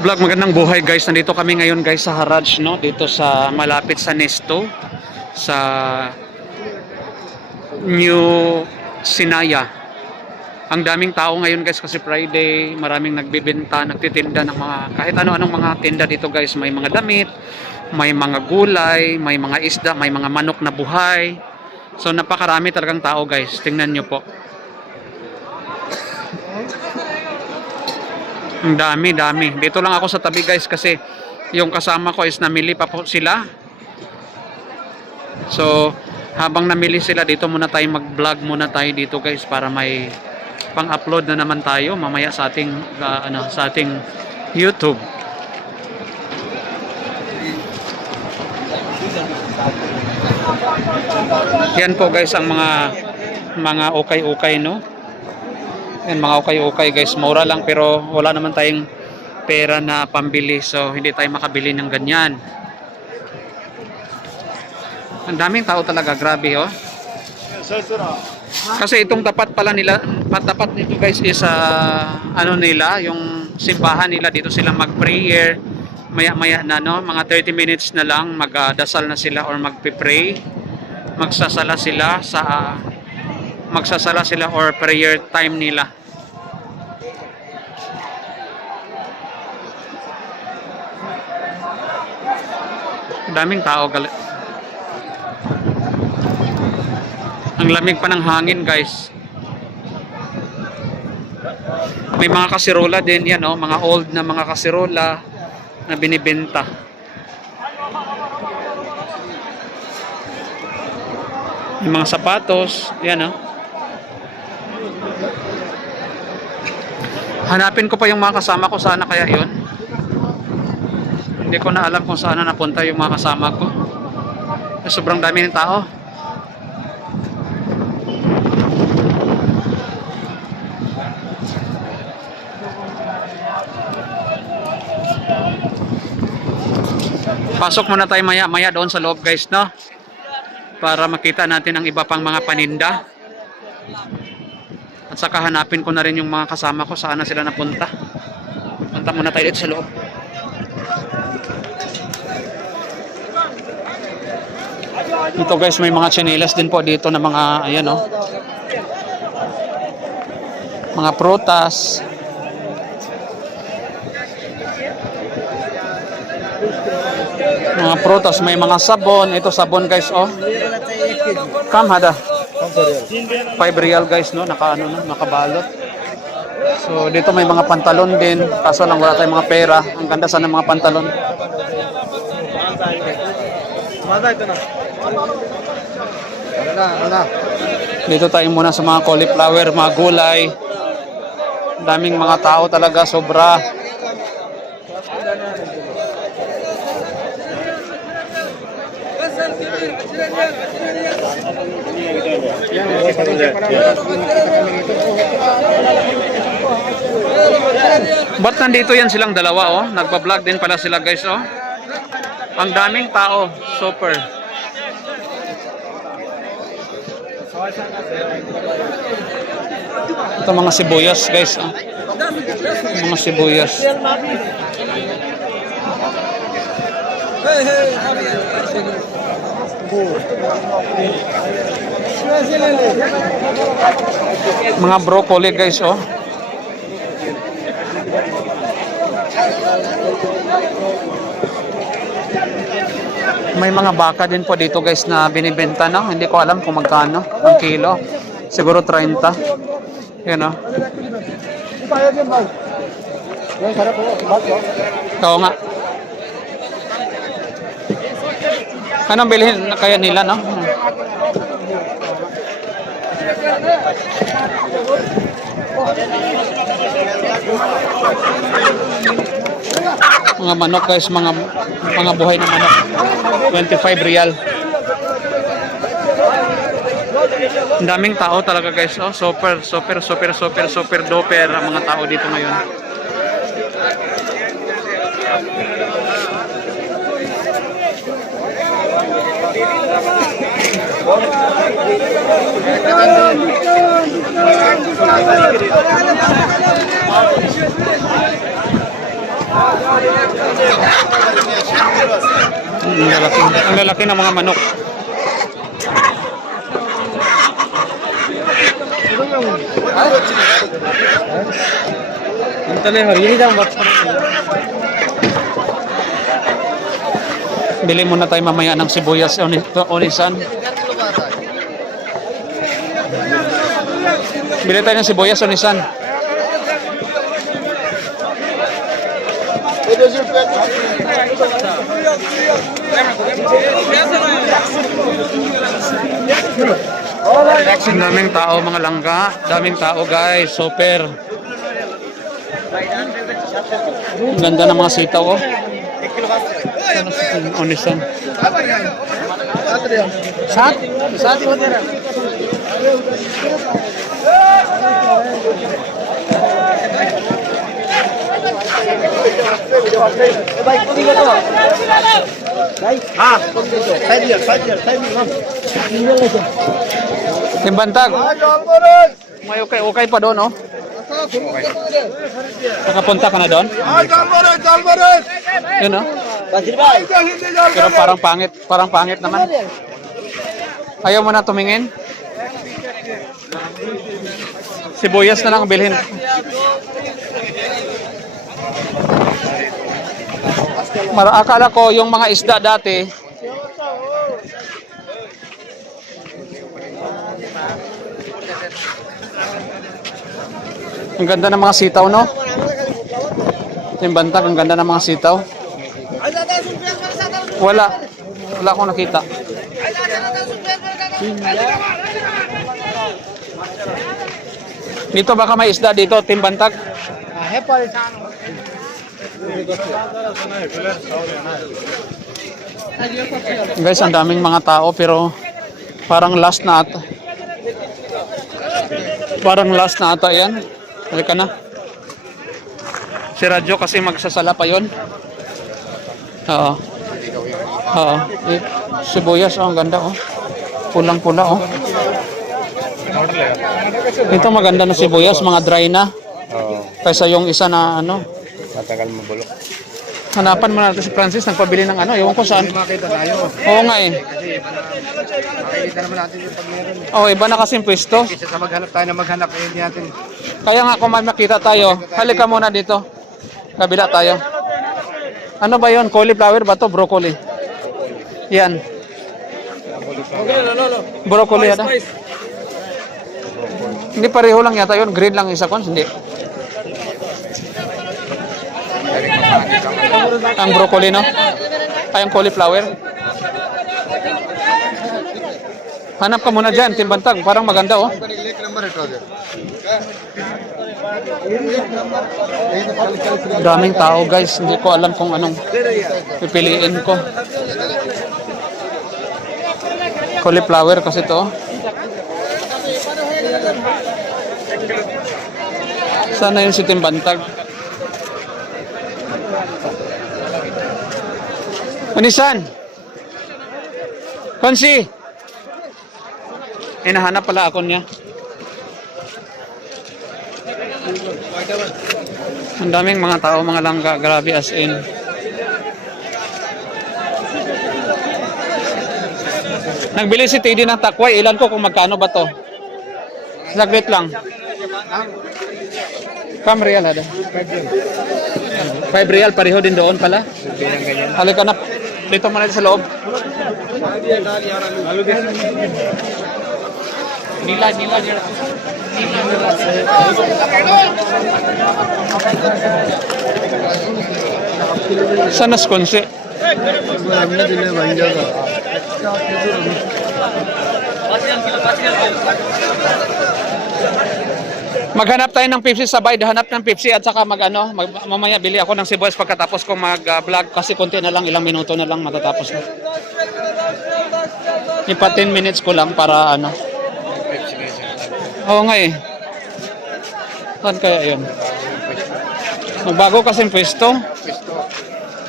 Vlog, magandang buhay guys. Nandito kami ngayon guys sa Haraj, no? Dito sa malapit sa Nesto, sa New Sinaya. Ang daming tao ngayon guys kasi Friday, maraming nagbebenta, nagtitinda ng mga kahit ano-anong mga tinda dito guys. May mga damit, may mga gulay, may mga isda, may mga manok na buhay. So napakarami talagang tao guys. Tingnan nyo po. Ang dami. Dito lang ako sa tabi guys kasi yung kasama ko is namili pa po sila. So, habang namili sila dito muna tayo mag-vlog muna tayo dito guys para may pang-upload na naman tayo mamaya sa ating sa ating YouTube. Yan po guys ang mga ukay-ukay, no? Yan mga ukay-ukay guys, mura lang pero wala naman tayong pera na pambili, so hindi tayo makabili ng ganyan. Ang daming tao talaga, grabe oh. Kasi itong tapat pala nila, tapat nito guys is ano nila, yung simbahan nila, dito sila mag-prayer. Maya-maya na no, mga 30 minutes na lang magdasal na sila or magpe-pray. Magsasala sila or prayer time nila. Daming tao galit. Ang lamig pa ng hangin guys. May mga kasirola din yan oh, mga old na mga kasirola na binibenta. Yung mga sapatos, yan oh. Hanapin ko pa yung mga kasama ko, sana kaya yun. Hindi ko na alam kung saan na napunta yung mga kasama ko. Sobrang dami ng tao. Pasok muna tayo maya-maya doon sa loob guys, no? Para makita natin ang iba pang mga paninda. At saka hanapin ko na rin yung mga kasama ko, saan na sila napunta. Punta muna tayo dito sa loob. Dito guys, may mga tsinelas din po dito na mga, ayan oh. Mga prutas. Mga prutas, may mga sabon. Ito sabon guys oh. Kam hada. 5 real guys no, nakabalot. So dito may mga pantalon din, kaso lang wala tayong mga pera. Ang ganda sana ng mga pantalon. Dito tayo muna sa mga cauliflower, mga gulay. Daming mga tao talaga, sobra. Ba't nandito yan silang dalawa oh? Nagpa-vlog din pala sila guys oh. Ang daming tao, super. Ito mga sibuyas guys oh. Mga sibuyas. Mga broccoli guys oh. May mga baka din po dito guys na binibenta no. Hindi ko alam kung magkano ang kilo. Siguro 30. Yan oh. Oo nga. Anong bilhin kaya nila no? Mga manok guys, mga buhay na manok. 25 real. Ang daming tao talaga guys, oh. Super duper ang mga tao dito ngayon. Ang lalaki ng mga manok. Bili muna tayo mamaya ng sibuyas onisan. Bili tayo ng sibuyas onisan. Daming tao mga langga. Daming tao guys. Super. Ang ganda ng mga sitaw oh. Onisan. Sat? Sat? Timbantag. May okay pa doon, oh. Nakapunta ka na doon? Yun, oh. Pero parang pangit naman. Ayaw mo na tumingin? Sibuyas na lang bilhin. Akala ko yung mga isda dati ang ganda ng mga sitaw, no? Yung bantag, ang ganda ng mga sitaw. Wala akong nakita. Dito baka may isda dito, timbantag. Guys, ang daming mga tao pero parang last na ata. Parang last na ata yan. Halika na. Si Radyo kasi magsasala pa yun. Oo. Oo. Sibuyas, oh, ang ganda, oh. Pulang-pula, oh. Ito maganda na sibuyas, mga dry na. Kaysa yung isa na ano. Matagal mabulok. Hanapan mo natin si Francis, nagpabili ng ano, ewan ko saan. Oo nga eh. Makikita naman natin yung pag meron. Oo, iba na kasi yung pwesto. Kisa sa maghanap tayo na maghanap, eh, hindi natin. Kaya nga kung may makita tayo, halika muna dito. Kabila tayo. Ano ba yun? Cauliflower ba to? Broccoli. Yan. Broccoli yata. Hindi pareho lang yata yun. Green lang isa ko. Hindi. Ang broccoli, no? Ay, ang cauliflower. Hanap ka muna dyan, timbantag. Parang maganda, oh. Daming tao, guys. Hindi ko alam kung anong pipiliin ko. Cauliflower kasi to. Sana yun si timbantag. Onisan! Konsi! Hinahanap pala ako niya. Ang daming mga tao, mga langga. Grabe as in. Nagbili si Teddy ng takway. Ilan ko kung magkano ba to? Saglit lang. Kam real ada? 5 real, pareho din doon pala. Halika na. Dito muna sa loob. Nila. Sana skonse. Maghanap tayo ng Pepsi sabay, hanap ng Pepsi at saka mamaya bili ako ng sibuyas pagkatapos ko mag-vlog kasi konti na lang, ilang minuto na lang matatapos na. Ipa 10 minutes ko lang para ano. Oo nga eh. Saan kaya yun? Magbago kasi yung pwesto.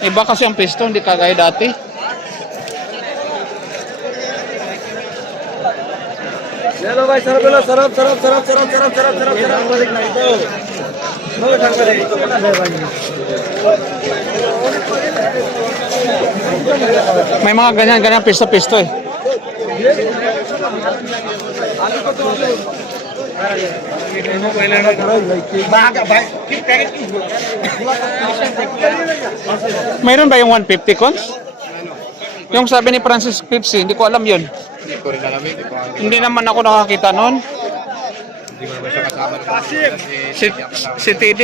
Iba kasi ang pwesto, hindi kagaya dati. Hello guys, sarap. Balik na ito. May mga ganyan pisto-pisto eh. Mayroon ba yung 150 cons? Yung sabi ni Francis Pepsi, hindi ko alam yun. Hindi ko rin alam eh. Hindi ko ang Hindi naman ako nakakita noon. hindi ko naman siya kasama ng Si TD,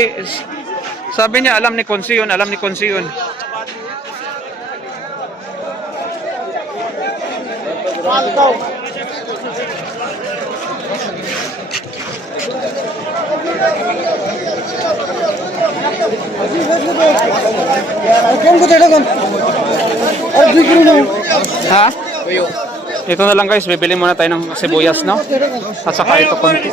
sabi niya alam ni Konsi yun, alam ni Konsi yun. Ha? Ito na lang guys, bibili muna tayo ng sibuyas, no? At saka ito konti.